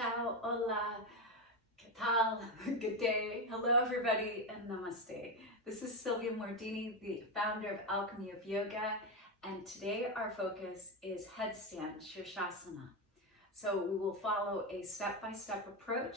Ciao, hola, ¿qué tal? Good day. Hello, everybody, and namaste. This is Sylvia Mordini, the founder of Alchemy of Yoga, and today our focus is headstand, Shirshasana. So we will follow a step-by-step approach.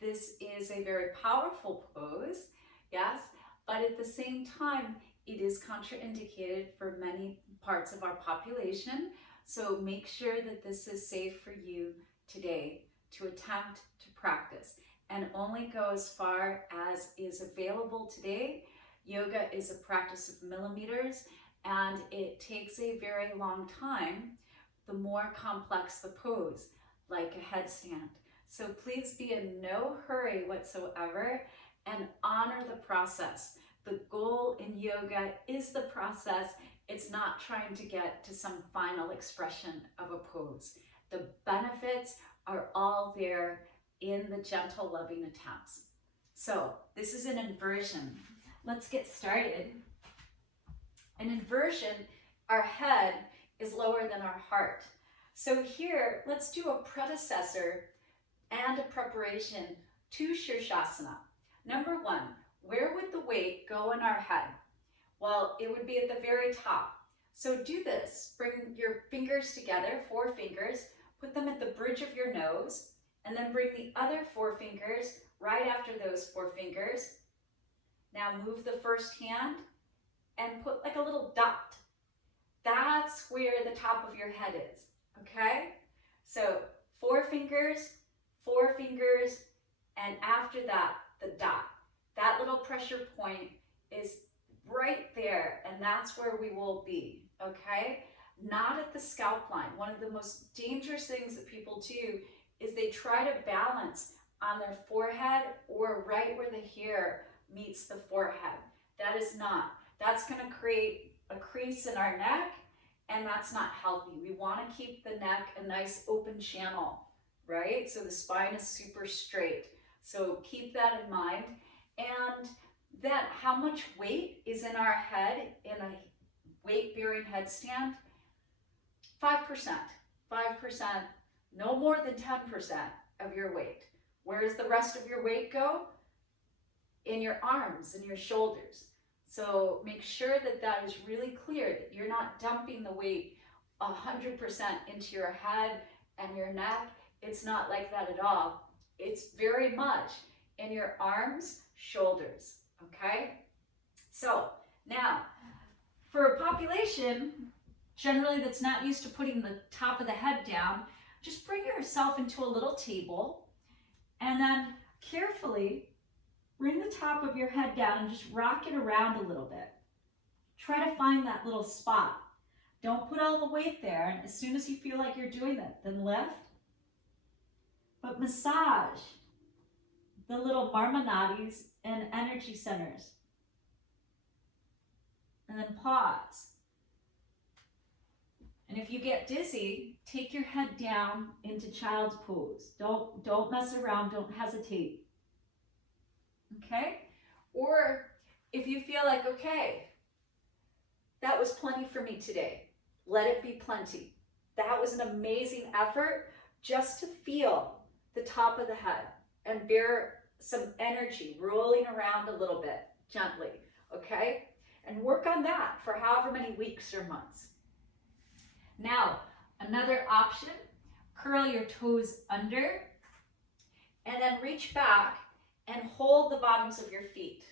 This is a very powerful pose, yes, but at the same time, it is contraindicated for many parts of our population. So make sure that this is safe for you today to attempt to practice, and only go as far as is available today. Yoga is a practice of millimeters, and it takes a very long time the more complex the pose, like a headstand. So please be in no hurry whatsoever and honor the process. The goal in yoga is the process. It's not trying to get to some final expression of a pose. The benefits are all there in the gentle, loving attempts. So this is an inversion. Let's get started. An inversion, our head is lower than our heart. So here, let's do a predecessor and a preparation to Shirshasana. Number one, where would the weight go in our head? Well, it would be at the very top. So do this. Bring your fingers together, 4 fingers, put them at the bridge of your nose, and then bring the other 4 fingers right after those 4 fingers. Now move the first hand and put like a little dot. That's where the top of your head is, okay? So 4 fingers, 4 fingers, and after that, the dot. That little pressure point is right there, and that's where we will be, okay? Not at the scalp line. One of the most dangerous things that people do is they try to balance on their forehead or right where the hair meets the forehead. That is not. That's going to create a crease in our neck, and that's not healthy. We want to keep the neck a nice open channel, right? So the spine is super straight. So keep that in mind. And then how much weight is in our head in a weight-bearing headstand? 5%. 5%, no more than 10% of your weight. Where does the rest of your weight go? In your arms and your shoulders. So make sure that that is really clear, that you're not dumping the weight 100% into your head and your neck. It's not like that at all. It's very much in your arms, shoulders, okay? So now, for a population generally that's not used to putting the top of the head down, just bring yourself into a little table and then carefully bring the top of your head down and just rock it around a little bit. Try to find that little spot. Don't put all the weight there, and as soon as you feel like you're doing it, then lift. But massage the little marmanadis and energy centers. And then pause. And if you get dizzy, take your head down into child's pose. Don't mess around, don't hesitate. Okay? Or if you feel like, okay, that was plenty for me today, let it be plenty. That was an amazing effort just to feel the top of the head and bear some energy rolling around a little bit gently, okay? And work on that for however many weeks or months. Now, another option, curl your toes under and then reach back and hold the bottoms of your feet.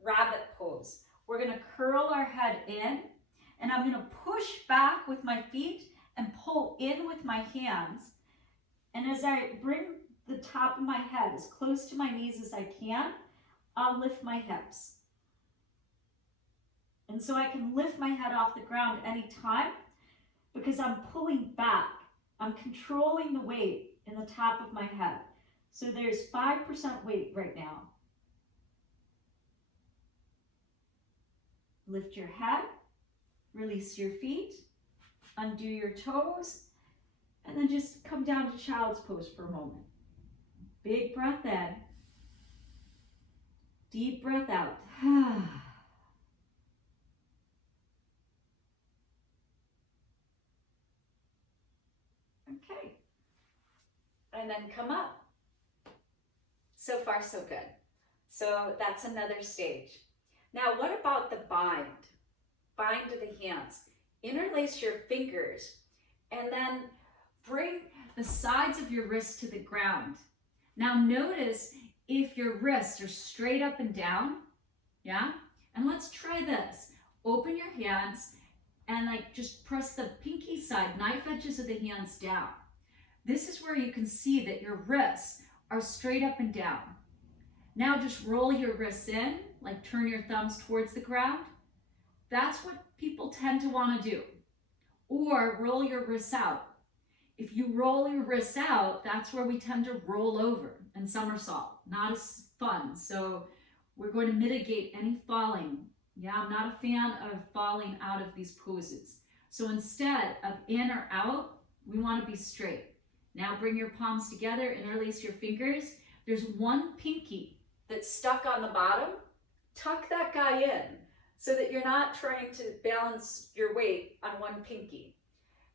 Rabbit pose. We're going to curl our head in, and I'm going to push back with my feet and pull in with my hands. And as I bring the top of my head as close to my knees as I can, I'll lift my hips. And so I can lift my head off the ground anytime because I'm pulling back. I'm controlling the weight in the top of my head. So there's 5% weight right now. Lift your head, release your feet, undo your toes, and then just come down to child's pose for a moment. Big breath in, deep breath out. Okay. and then come up. So far, so good. So that's another stage. Now, what about the bind? Bind to the hands. Interlace your fingers and then bring the sides of your wrists to the ground. Now notice if your wrists are straight up and down, yeah? And let's try this. Open your hands and just press the pinky side, knife edges of the hands down. This is where you can see that your wrists are straight up and down. Now just roll your wrists in, turn your thumbs towards the ground. That's what people tend to want to do. Or roll your wrists out. If you roll your wrists out, that's where we tend to roll over and somersault. Not as fun. So we're going to mitigate any falling. Yeah, I'm not a fan of falling out of these poses. So instead of in or out, we want to be straight. Now bring your palms together, interlace your fingers. There's one pinky that's stuck on the bottom. Tuck that guy in so that you're not trying to balance your weight on one pinky.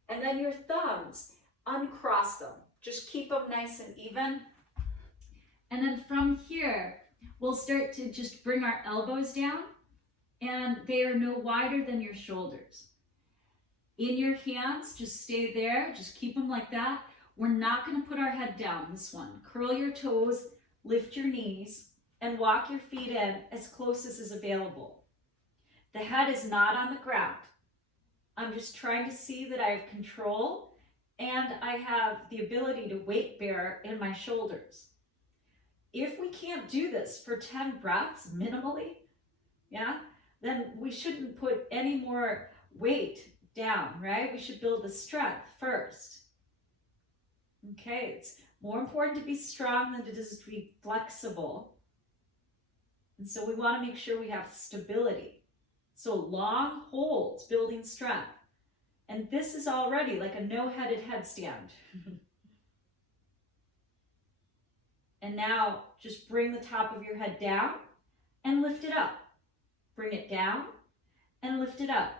And then your thumbs, uncross them. Just keep them nice and even. And then from here, we'll start to just bring our elbows down, and they are no wider than your shoulders. In your hands, just stay there. Just keep them like that. We're not going to put our head down this one. Curl your toes, lift your knees, and walk your feet in as close as is available. The head is not on the ground. I'm just trying to see that I have control and I have the ability to weight bear in my shoulders. If we can't do this for 10 breaths minimally, yeah, then we shouldn't put any more weight down, right? We should build the strength first. Okay, it's more important to be strong than it is to be flexible. And so we want to make sure we have stability. So long holds, building strength. And this is already like a no-headed headstand. And now just bring the top of your head down and lift it up. Bring it down and lift it up.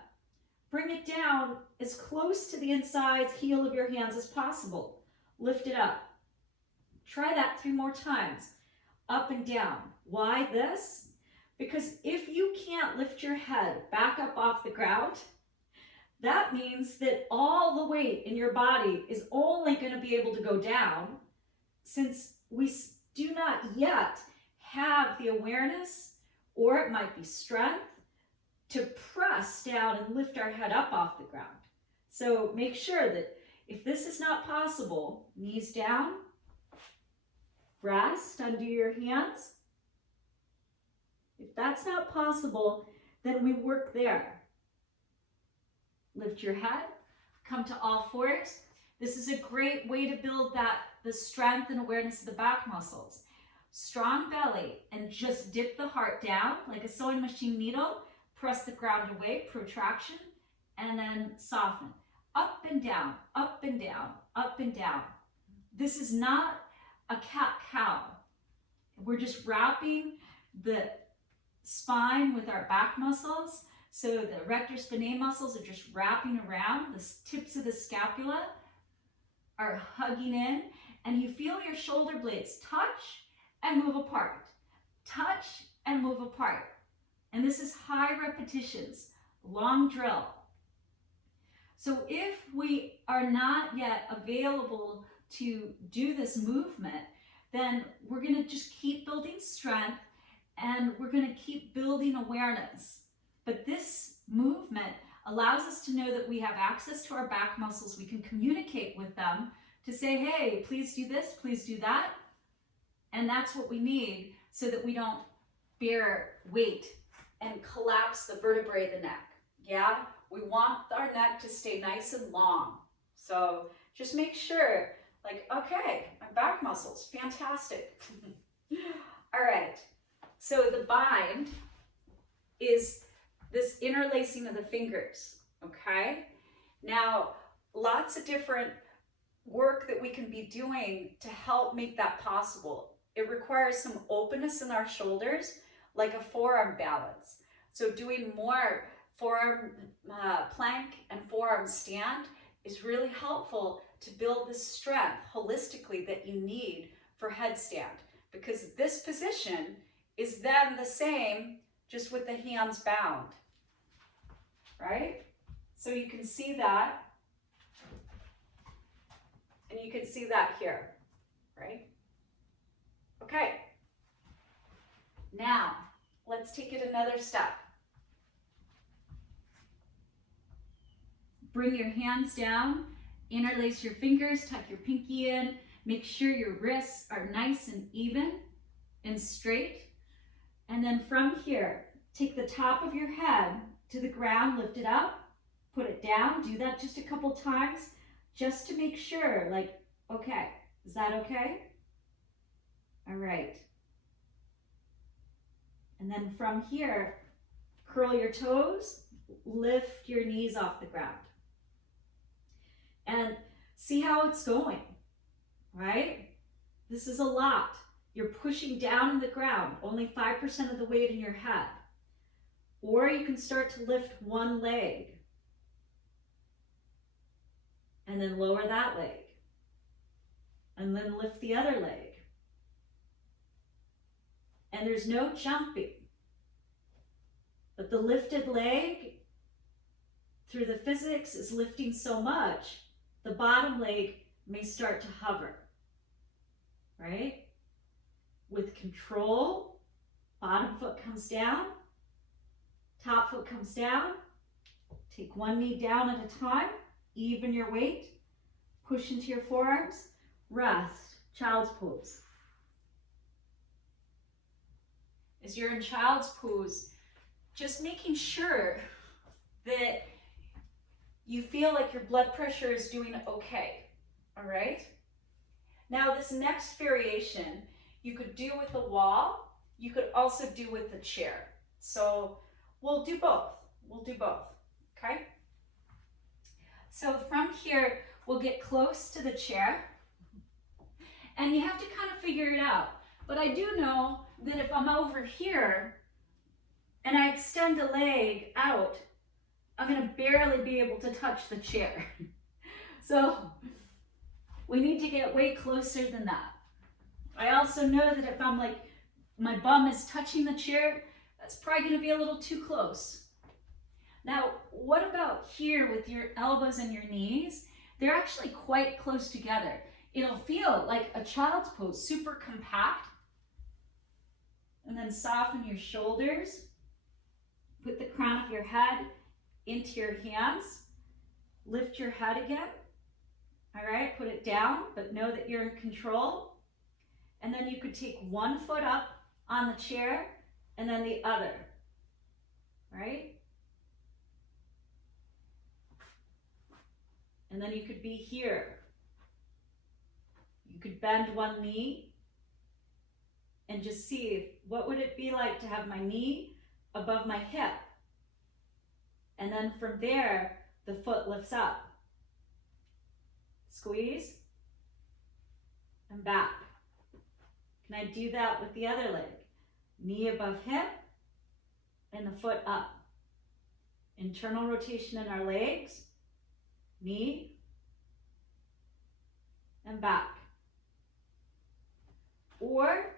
Bring it down as close to the inside heel of your hands as possible. Lift it up. Try that 3 more times. Up and down. Why this? Because if you can't lift your head back up off the ground, that means that all the weight in your body is only going to be able to go down, since we do not yet have the awareness, or it might be strength, to press down and lift our head up off the ground. So make sure that if this is not possible, knees down, rest, undo your hands. If that's not possible, then we work there. Lift your head, come to all fours. This is a great way to build the strength and awareness of the back muscles. Strong belly, and just dip the heart down like a sewing machine needle. Press the ground away, protraction, and then soften. Up and down, up and down, up and down. This is not a cat-cow. We're just wrapping the spine with our back muscles. So the rectus spinae muscles are just wrapping around. The tips of the scapula are hugging in, and you feel your shoulder blades touch and move apart. Touch and move apart. And this is high repetitions, long drill. So if we are not yet available to do this movement, then we're going to just keep building strength, and we're going to keep building awareness. But this movement allows us to know that we have access to our back muscles. We can communicate with them to say, hey, please do this, please do that. And that's what we need so that we don't bear weight and collapse the vertebrae of the neck. Yeah, we want our neck to stay nice and long. So just make sure, okay, my back muscles, fantastic. All right, so the bind is this interlacing of the fingers, okay? Now, lots of different work that we can be doing to help make that possible. It requires some openness in our shoulders, like a forearm balance. So doing more forearm plank and forearm stand is really helpful to build the strength holistically that you need for headstand, because this position is then the same just with the hands bound, right? So you can see that, and you can see that here, right? Okay, now let's take it another step. Bring your hands down, interlace your fingers, tuck your pinky in, make sure your wrists are nice and even and straight. And then from here, take the top of your head to the ground, lift it up, put it down. Do that just a couple times just to make sure, like, okay, is that okay? All right. And then from here, curl your toes, lift your knees off the ground. And see how it's going, right? This is a lot. You're pushing down in the ground, only 5% of the weight in your head. Or you can start to lift one leg and then lower that leg and then lift the other leg. And there's no jumping, but the lifted leg through the physics is lifting so much, the bottom leg may start to hover, right? With control, bottom foot comes down, top foot comes down. Take one knee down at a time, even your weight, push into your forearms, rest, child's pose. As you're in child's pose, just making sure that you feel like your blood pressure is doing okay, all right? Now this next variation, you could do with the wall, you could also do with the chair. So we'll do both, okay? So from here, we'll get close to the chair, and you have to kind of figure it out. But I do know that if I'm over here and I extend a leg out, I'm gonna barely be able to touch the chair. So we need to get way closer than that. I also know that if I'm like, my bum is touching the chair, that's probably gonna be a little too close. Now, what about here with your elbows and your knees? They're actually quite close together. It'll feel like a child's pose, super compact. And then soften your shoulders. Put the crown of your head into your hands. Lift your head again. All right, put it down, but know that you're in control. And then you could take one foot up on the chair and then the other, right? And then you could be here. You could bend one knee and just see what would it be like to have my knee above my hip. And then from there, the foot lifts up. Squeeze and back. Can I do that with the other leg? Knee above hip and the foot up. Internal rotation in our legs. Knee and back. Or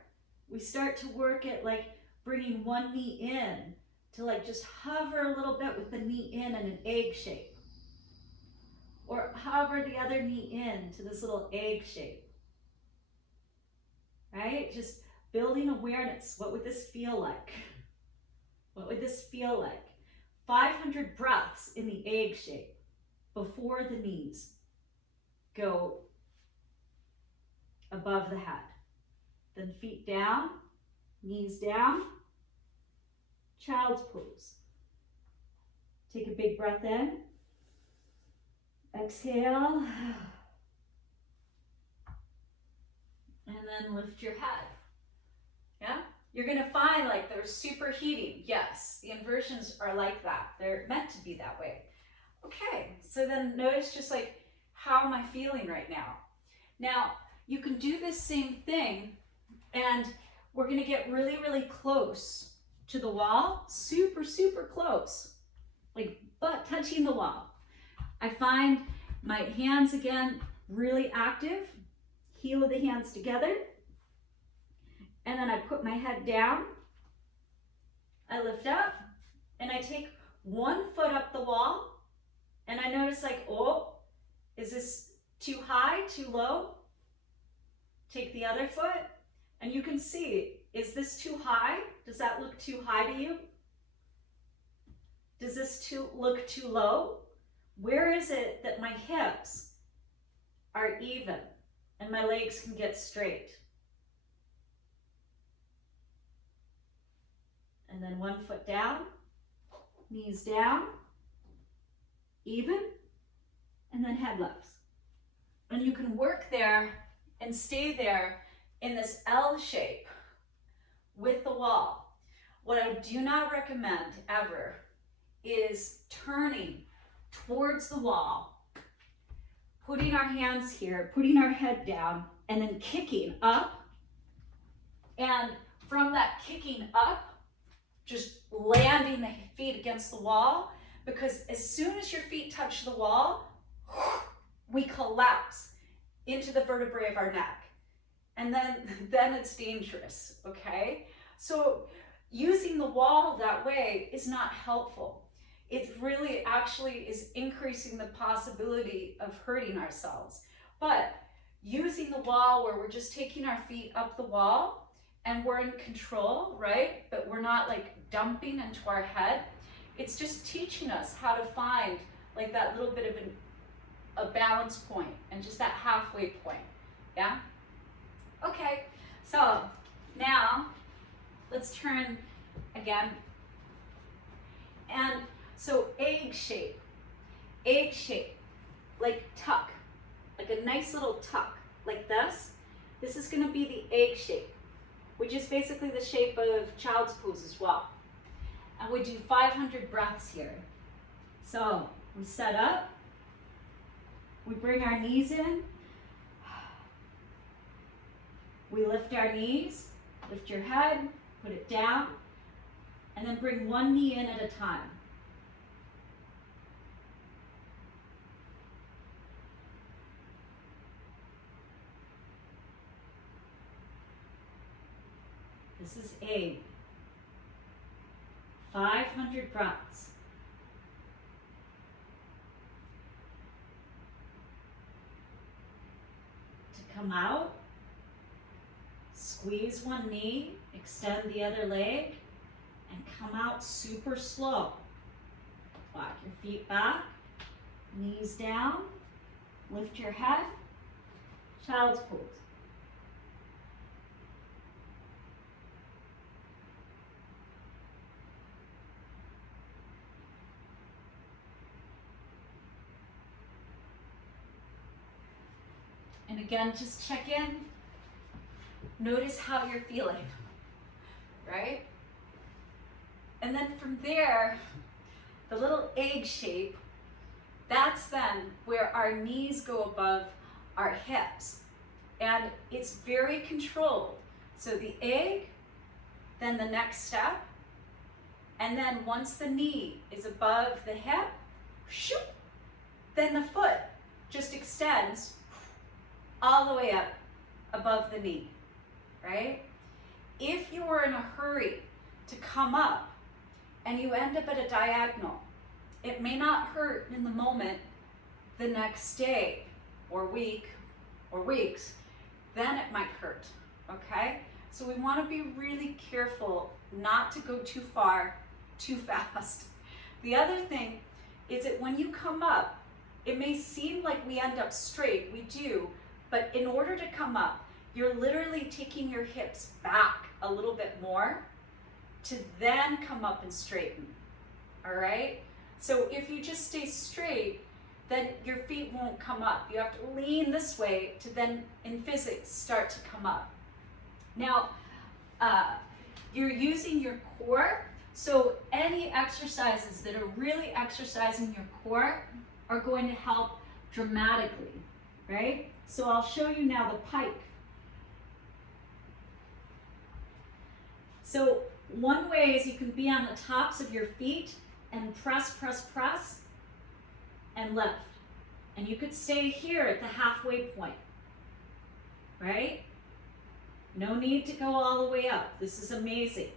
we start to work at like bringing one knee in to like just hover a little bit with the knee in an egg shape. Or hover the other knee in to this little egg shape. Right? Just building awareness. What would this feel like? What would this feel like? 500 breaths in the egg shape before the knees go above the head. Then feet down, knees down, child's pose. Take a big breath in. Exhale. And then lift your head. Yeah? You're gonna find like they're superheating. Yes, the inversions are like that. They're meant to be that way. Okay, so then notice just like, how am I feeling right now? Now, you can do this same thing, and we're gonna get really, really close to the wall. Super, super close. Like butt touching the wall. I find my hands again really active. Heel of the hands together. And then I put my head down. I lift up and I take one foot up the wall and I notice like, oh, is this too high, too low? Take the other foot and you can see, is this too high? Does that look too high to you? Does this look too low? Where is it that my hips are even and my legs can get straight? And then one foot down, knees down, even, and then head lifts. And you can work there and stay there in this L shape with the wall. What I do not recommend ever is turning towards the wall, putting our hands here, putting our head down, and then kicking up. And from that kicking up, just landing the feet against the wall, because as soon as your feet touch the wall, we collapse into the vertebrae of our neck. And then it's dangerous, okay? So using the wall that way is not helpful. It really actually is increasing the possibility of hurting ourselves. But using the wall where we're just taking our feet up the wall and we're in control, right? But we're not like dumping into our head. It's just teaching us how to find like that little bit of a balance point and just that halfway point, yeah? Okay, so now let's turn again. And so egg shape, like tuck, like a nice little tuck, like this. This is gonna be the egg shape, which is basically the shape of child's pose as well. And we do 500 breaths here. So we set up, we bring our knees in, we lift our knees, lift your head, put it down, and then bring one knee in at a time. This is 500 breaths. To come out, squeeze one knee, extend the other leg, and come out super slow. Walk your feet back, knees down, lift your head, child's pose. And again, just check in. Notice how you're feeling, right? And then from there, the little egg shape, that's then where our knees go above our hips. And it's very controlled. So the egg, then the next step, and then once the knee is above the hip, shoop, then the foot just extends all the way up above the knee, right? If you are in a hurry to come up and you end up at a diagonal, it may not hurt in the moment the next day or week or weeks, then it might hurt, okay? So we want to be really careful not to go too far, too fast. The other thing is that when you come up, it may seem like we end up straight, we do, but in order to come up, you're literally taking your hips back a little bit more to then come up and straighten, all right? So if you just stay straight, then your feet won't come up. You have to lean this way to then, in physics, start to come up. Now, you're using your core, so any exercises that are really exercising your core are going to help dramatically, right? So I'll show you now the pike. So one way is you can be on the tops of your feet and press, press, press, and lift. And you could stay here at the halfway point, right? No need to go all the way up. This is amazing.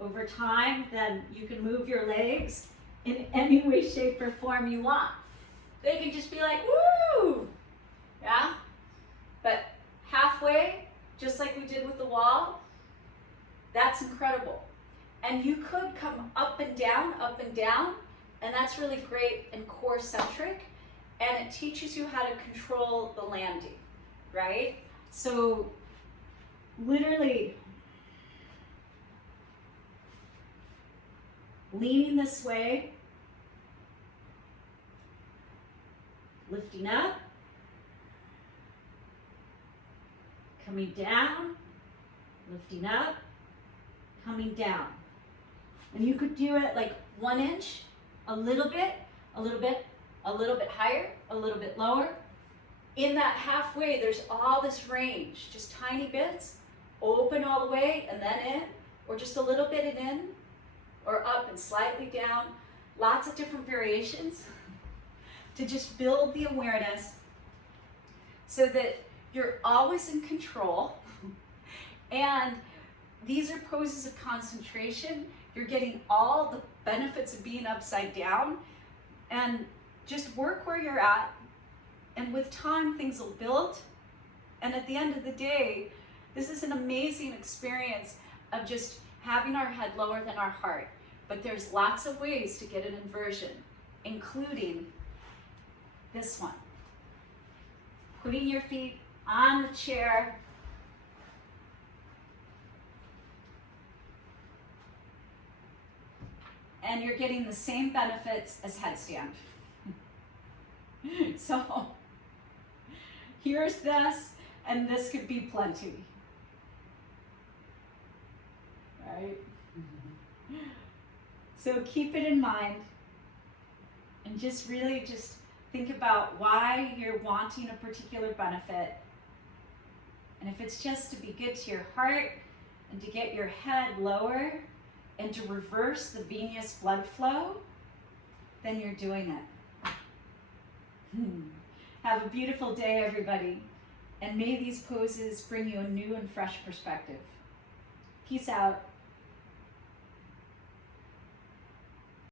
Over time, then you can move your legs in any way, shape, or form you want. They can just be like, woo, yeah? But halfway, just like we did with the wall, that's incredible. And you could come up and down, and that's really great and core centric, and it teaches you how to control the landing, right? So literally leaning this way, lifting up, coming down, lifting up, coming down. And you could do it like 1 inch, a little bit, a little bit, a little bit higher, a little bit lower. In that halfway, there's all this range, just tiny bits, open all the way and then in, or just a little bit and in, or up and slightly down. Lots of different variations to just build the awareness so that you're always in control. And these are poses of concentration. You're getting all the benefits of being upside down, and just work where you're at. And with time, things will build. And at the end of the day, this is an amazing experience of just having our head lower than our heart. But there's lots of ways to get an inversion, including this one. Putting your feet on the chair. And you're getting the same benefits as headstand. So here's this, and this could be plenty. Right? So keep it in mind, and just really just think about why you're wanting a particular benefit. And if it's just to be good to your heart and to get your head lower and to reverse the venous blood flow, then you're doing it. Have a beautiful day, everybody. And may these poses bring you a new and fresh perspective. Peace out.